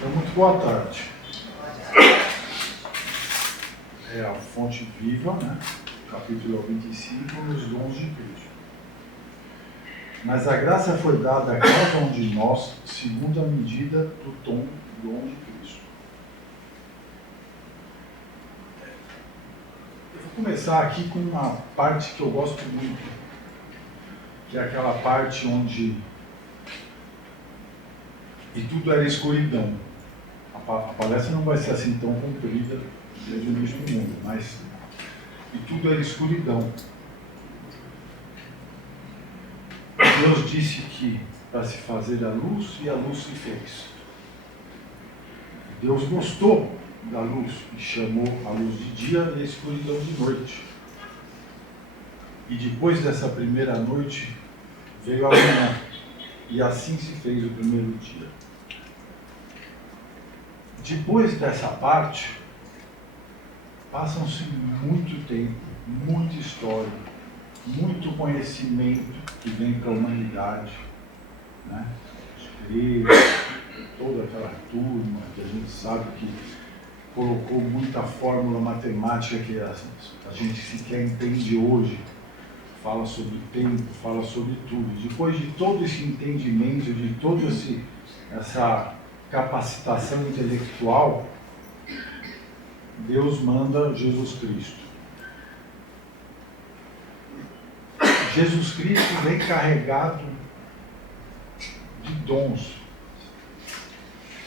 Então, muito boa tarde. É a Fonte Viva, né? Capítulo 25, os dons de Cristo. Mas a graça foi dada a cada um de nós, segundo a medida do dom de Cristo. Eu vou começar aqui com uma parte que eu gosto muito, que é aquela parte onde e tudo era escuridão. A palestra não vai ser assim tão comprida desde o início do mundo, mas e tudo era escuridão. Deus disse que para se fazer a luz, e a luz se fez. Deus gostou da luz e chamou a luz de dia e a escuridão de noite. E depois dessa primeira noite veio a manhã, e assim se fez o primeiro dia. Depois dessa parte, passam-se muito tempo, muita história, muito conhecimento que vem para a humanidade, né? Os gregos, toda aquela turma que a gente sabe que colocou muita fórmula matemática que a gente sequer entende hoje, fala sobre tempo, fala sobre tudo. Depois de todo esse entendimento, de toda essa capacitação intelectual, Deus manda Jesus Cristo. Jesus Cristo vem carregado de dons.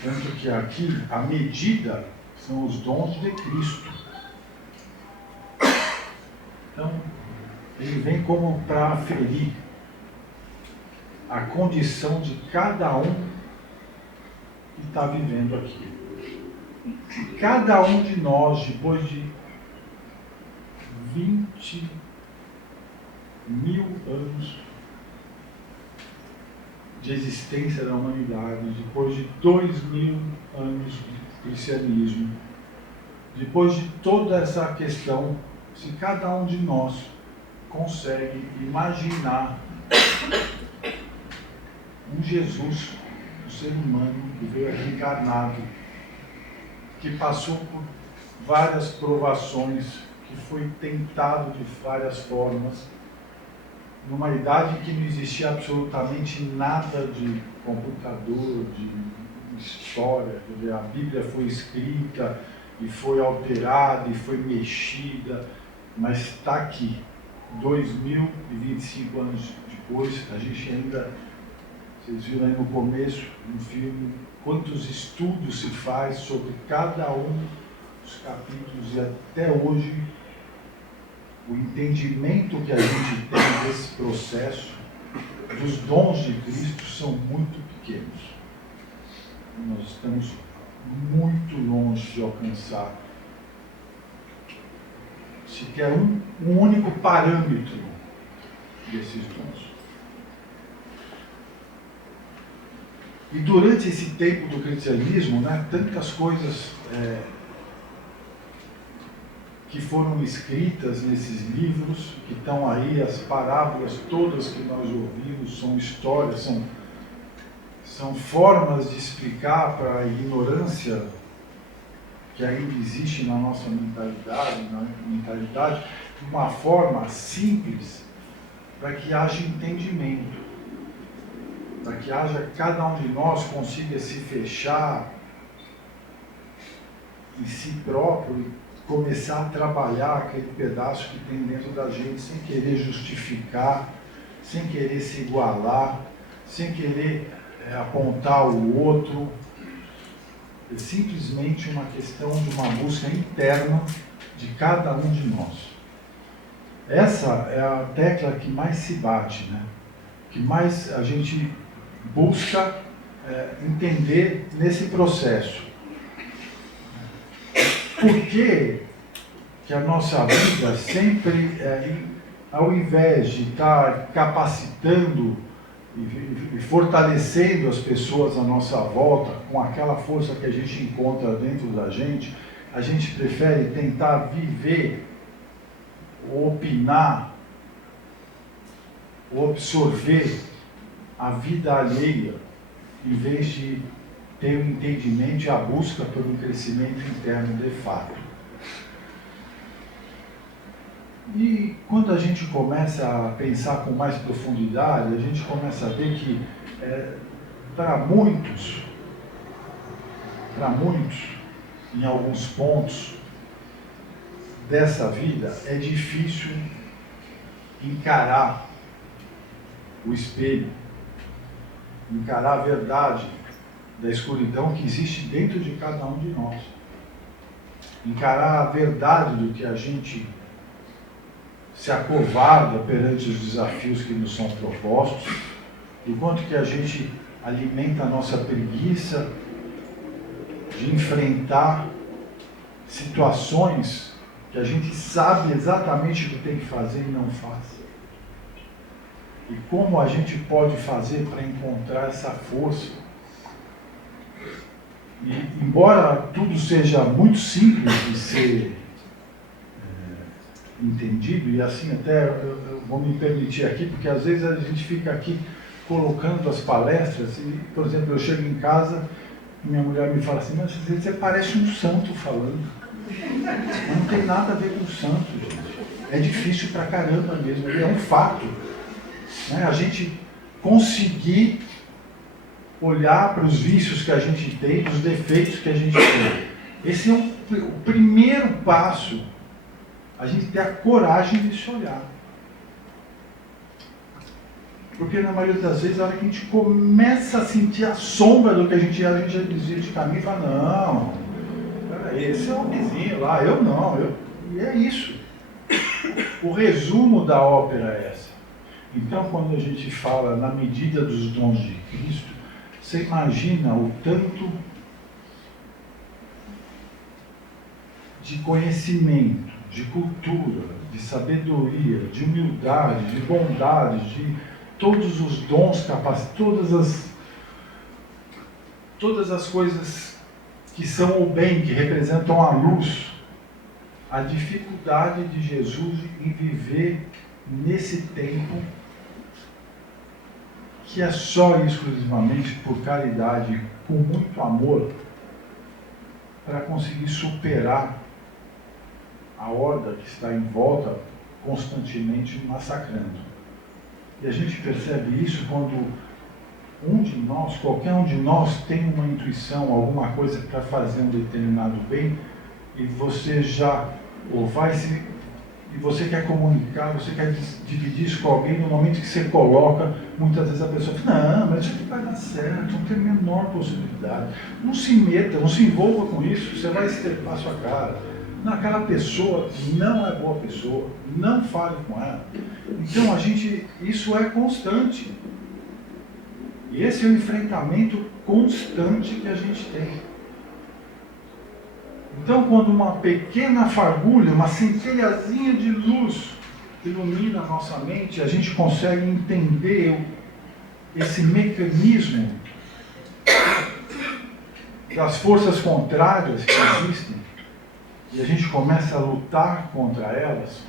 Tanto que aqui a medida são os dons de Cristo. Então, ele vem como para aferir a condição de cada um que está vivendo aqui. E cada um de nós, depois de 20 mil anos de existência da humanidade, depois de 2000 anos de cristianismo, depois de toda essa questão, se cada um de nós consegue imaginar um Jesus, um ser humano que veio aqui encarnado, que passou por várias provações, que foi tentado de várias formas, numa idade que não existia absolutamente nada de computador, de história, quer dizer, a Bíblia foi escrita e foi alterada e foi mexida, mas está aqui, 2025 anos depois, a gente ainda, vocês viram aí no começo, no filme, quantos estudos se faz sobre cada um dos capítulos e até hoje o entendimento que a gente tem desse processo dos dons de Cristo são muito pequenos. Nós estamos muito longe de alcançar sequer um único parâmetro desses dons. E durante esse tempo do cristianismo, né, tantas coisas que foram escritas nesses livros, que estão aí, as parábolas todas que nós ouvimos, são histórias, são formas de explicar para a ignorância que ainda existe na nossa mentalidade, de uma forma simples, para que haja entendimento, para que cada um de nós consiga se fechar em si próprio e começar a trabalhar aquele pedaço que tem dentro da gente, sem querer justificar, sem querer se igualar, sem querer apontar o outro. É simplesmente uma questão de uma busca interna de cada um de nós. Essa é a tecla que mais se bate, né? Que mais a gente busca entender nesse processo. Por que a nossa vida sempre, ao invés de estar capacitando e fortalecendo as pessoas à nossa volta, com aquela força que a gente encontra dentro da gente, a gente prefere tentar viver, ou opinar, ou absorver a vida alheia, em vez de ter o entendimento e a busca por um crescimento interno de fato. E quando a gente começa a pensar com mais profundidade, a gente começa a ver que para muitos, em alguns pontos dessa vida, é difícil encarar o espelho, encarar a verdade da escuridão que existe dentro de cada um de nós. Encarar a verdade do que a gente se acovarda perante os desafios que nos são propostos, do quanto que a gente alimenta a nossa preguiça de enfrentar situações que a gente sabe exatamente o que tem que fazer e não faz. E como a gente pode fazer para encontrar essa força. E, embora tudo seja muito simples de ser entendido, e assim até eu vou me permitir aqui, porque às vezes a gente fica aqui colocando as palestras, e, por exemplo, eu chego em casa e minha mulher me fala assim, mas você parece um santo falando. Mas não tem nada a ver com santo, gente. É difícil pra caramba mesmo, é um fato. Né? A gente conseguir olhar para os vícios que a gente tem, os defeitos que a gente tem. Esse é o primeiro passo, a gente ter a coragem de se olhar. Porque na maioria das vezes, a hora que a gente começa a sentir a sombra do que a gente já desvia de caminho, fala, não, peraí, esse é o vizinho lá, eu não, e é isso. O resumo da ópera é essa. Então, quando a gente fala na medida dos dons de Cristo, você imagina o tanto de conhecimento, de cultura, de sabedoria, de humildade, de bondade, de todos os dons, todas as coisas que são o bem, que representam a luz, a dificuldade de Jesus em viver nesse tempo que é só e exclusivamente por caridade, com muito amor, para conseguir superar a horda que está em volta, constantemente massacrando. E a gente percebe isso quando qualquer um de nós tem uma intuição, alguma coisa para fazer um determinado bem, e você e você quer comunicar, você quer dividir isso com alguém, no momento que você coloca, muitas vezes a pessoa fala, não, mas isso aqui vai dar certo, não tem a menor possibilidade. Não se meta, não se envolva com isso, você vai estrepar a sua cara. Não, aquela pessoa não é boa pessoa, não fale com ela. Então isso é constante. E esse é o enfrentamento constante que a gente tem. Então, quando uma pequena fagulha, uma centelhazinha de luz ilumina a nossa mente, a gente consegue entender esse mecanismo das forças contrárias que existem, e a gente começa a lutar contra elas,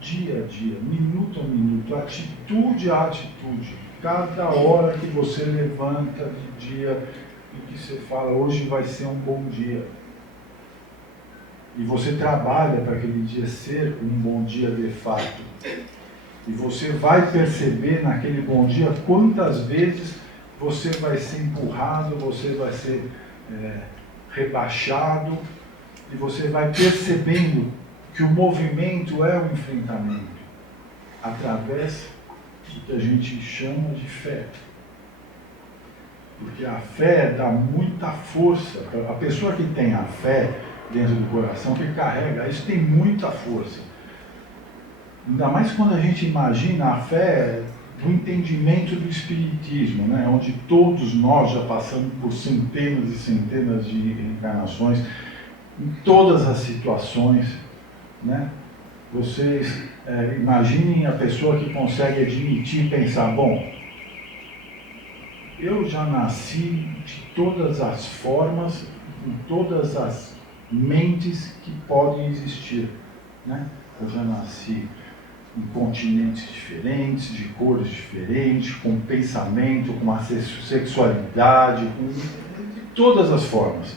dia a dia, minuto a minuto, atitude a atitude, cada hora que você levanta de dia e que você fala, hoje vai ser um bom dia. E você trabalha para aquele dia ser um bom dia de fato. E você vai perceber naquele bom dia quantas vezes você vai ser empurrado, você vai ser rebaixado, e você vai percebendo que o movimento é um enfrentamento através do que a gente chama de fé. Porque a fé dá muita força. A pessoa que tem a fé dentro do coração, que carrega, isso tem muita força. Ainda mais quando a gente imagina a fé do entendimento do Espiritismo, né? Onde todos nós já passamos por centenas e centenas de reencarnações, em todas as situações, né? Vocês imaginem a pessoa que consegue admitir e pensar, bom, eu já nasci de todas as formas, em todas as mentes que podem existir, né? Eu já nasci em continentes diferentes, de cores diferentes, com pensamento, com uma sexualidade, de todas as formas.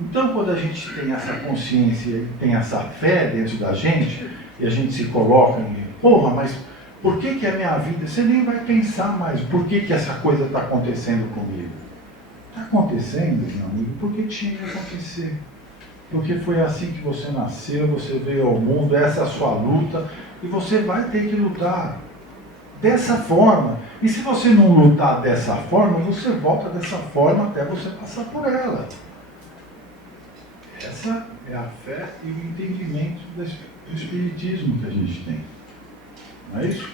Então, quando a gente tem essa consciência e tem essa fé dentro da gente, e a gente se coloca em, porra, mas por que a minha vida, você nem vai pensar mais, por que essa coisa está acontecendo comigo? Está acontecendo, meu amigo, porque tinha que acontecer. Porque foi assim que você nasceu, você veio ao mundo, essa é a sua luta, e você vai ter que lutar dessa forma. E se você não lutar dessa forma, você volta dessa forma até você passar por ela. Essa é a fé e o entendimento do Espiritismo que a gente tem. Não é isso?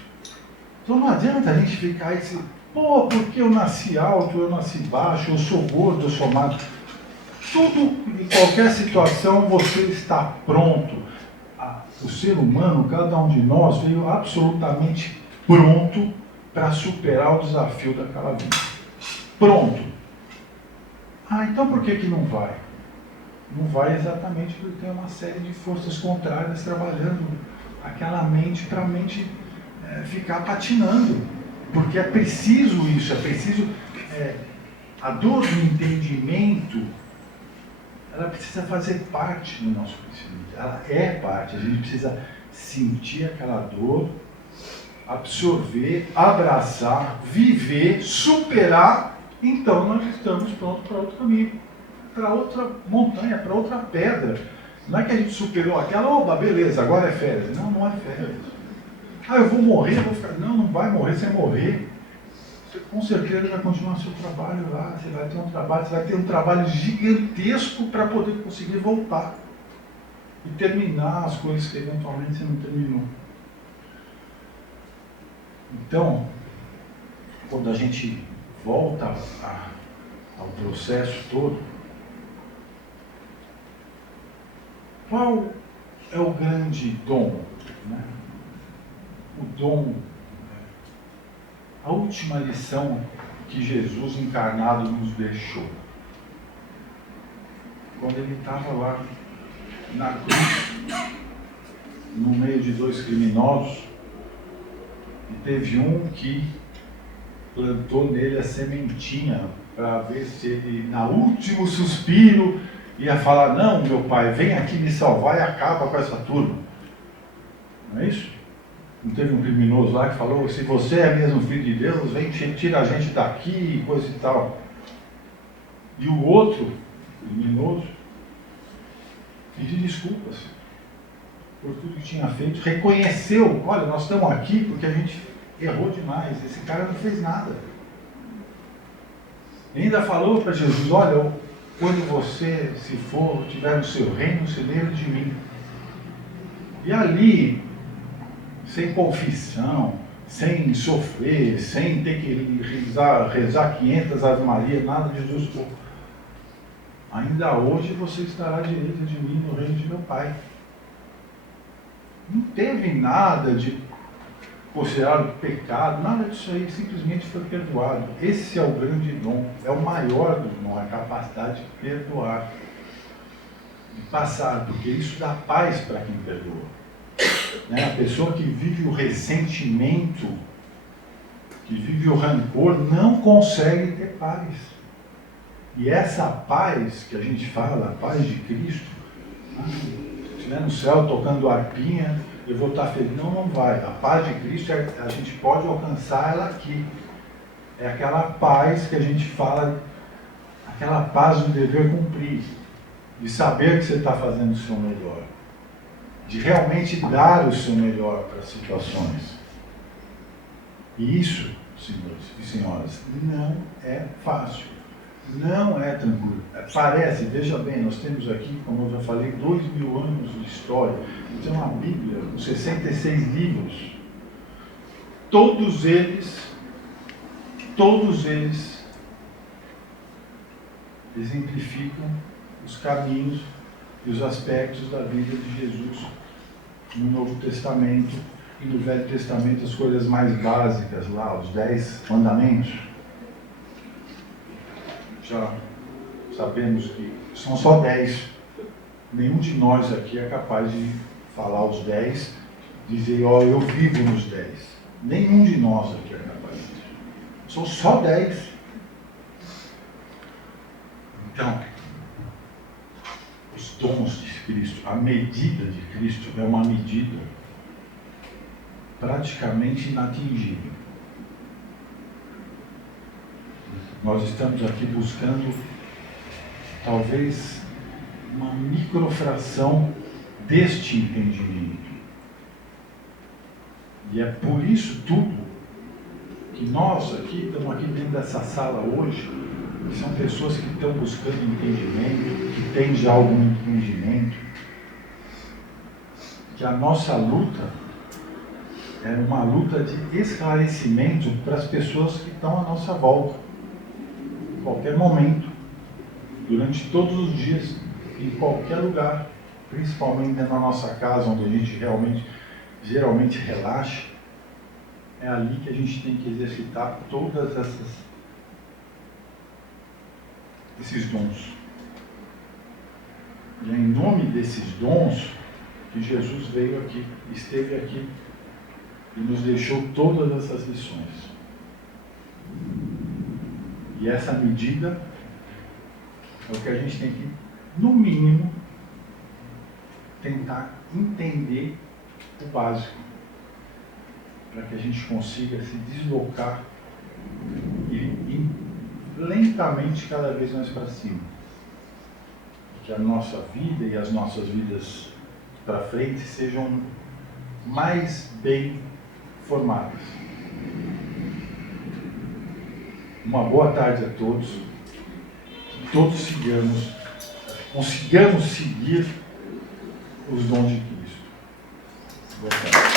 Então não adianta a gente ficar esse, pô, porque eu nasci alto, eu nasci baixo, eu sou gordo, eu sou magro. Tudo, em qualquer situação, você está pronto. O ser humano, cada um de nós, veio absolutamente pronto para superar o desafio daquela vida. Pronto. Ah, então por que não vai? Não vai exatamente porque tem uma série de forças contrárias trabalhando aquela mente para a mente ficar patinando. Porque é preciso isso, é preciso... a dor do entendimento, ela precisa fazer parte do nosso conhecimento. Ela é parte. A gente precisa sentir aquela dor, absorver, abraçar, viver, superar. Então nós estamos prontos para outro caminho, para outra montanha, para outra pedra. Não é que a gente superou aquela, oba, beleza, agora é férias. Não, não é férias. Ah, eu vou morrer, eu vou ficar... Não, não vai morrer sem morrer. Você com certeza vai continuar seu trabalho lá, você vai ter um trabalho gigantesco para poder conseguir voltar e terminar as coisas que eventualmente você não terminou. Então, quando a gente volta ao processo todo, qual é o grande dom? Né? O dom, a última lição que Jesus encarnado nos deixou. Quando ele estava lá na cruz, no meio de dois criminosos, e teve um que plantou nele a sementinha para ver se ele, na último suspiro, ia falar, não, meu pai, vem aqui me salvar e acaba com essa turma. Não é isso? Não teve um criminoso lá que falou, se você é mesmo filho de Deus, vem, tira a gente daqui e coisa e tal. E o outro, criminoso, pediu desculpas por tudo que tinha feito, reconheceu, olha, nós estamos aqui porque a gente errou demais, esse cara não fez nada. E ainda falou para Jesus, olha, quando você se for, tiver no seu reino, se lembre de mim. E ali, sem confissão, sem sofrer, sem ter que rezar 500 Ave Maria, nada de Jesus. Ainda hoje você estará à direita de mim no reino de meu Pai. Não teve nada de considerado pecado, nada disso aí, simplesmente foi perdoado. Esse é o grande dom, é o maior do dom, a capacidade de perdoar, de passar, porque isso dá paz para quem perdoa. Né? A pessoa que vive o ressentimento, que vive o rancor, não consegue ter paz. E essa paz que a gente fala, a paz de Cristo, se estiver no céu tocando arpinha, eu vou estar feliz. Não, não vai. A paz de Cristo, a gente pode alcançar ela aqui. É aquela paz que a gente fala, aquela paz do dever cumprir, de saber que você está fazendo o seu melhor, de realmente dar o seu melhor para as situações. E isso, senhores e senhoras, não é fácil. Não é tranquilo. Parece, veja bem, nós temos aqui, como eu já falei, 2000 anos de história. Temos uma Bíblia com 66 livros. Todos eles exemplificam os caminhos e os aspectos da vida de Jesus no Novo Testamento e no Velho Testamento, as coisas mais básicas lá, os 10 mandamentos. Já sabemos que são só 10. Nenhum de nós aqui é capaz de falar os 10 dizer, ó, eu vivo nos 10. Nenhum de nós aqui é capaz disso. Sou só 10. Então, os dons de Cristo, a medida de Cristo é uma medida praticamente inatingível. Nós estamos aqui buscando talvez uma microfração deste entendimento. E é por isso tudo que nós aqui, estamos aqui dentro dessa sala hoje, que são pessoas que estão buscando entendimento, que têm já algum entendimento, que a nossa luta é uma luta de esclarecimento para as pessoas que estão à nossa volta, em qualquer momento, durante todos os dias, em qualquer lugar, principalmente dentro da nossa casa, onde a gente geralmente relaxa. É ali que a gente tem que exercitar todas esses dons. E é em nome desses dons que Jesus veio aqui, esteve aqui e nos deixou todas essas lições. E essa medida é o que a gente tem que, no mínimo, tentar entender o básico, para que a gente consiga se deslocar e ir lentamente cada vez mais para cima. Que a nossa vida e as nossas vidas para frente sejam mais bem formadas. Uma boa tarde a todos. Que todos consigamos seguir os dons de Cristo. Boa tarde.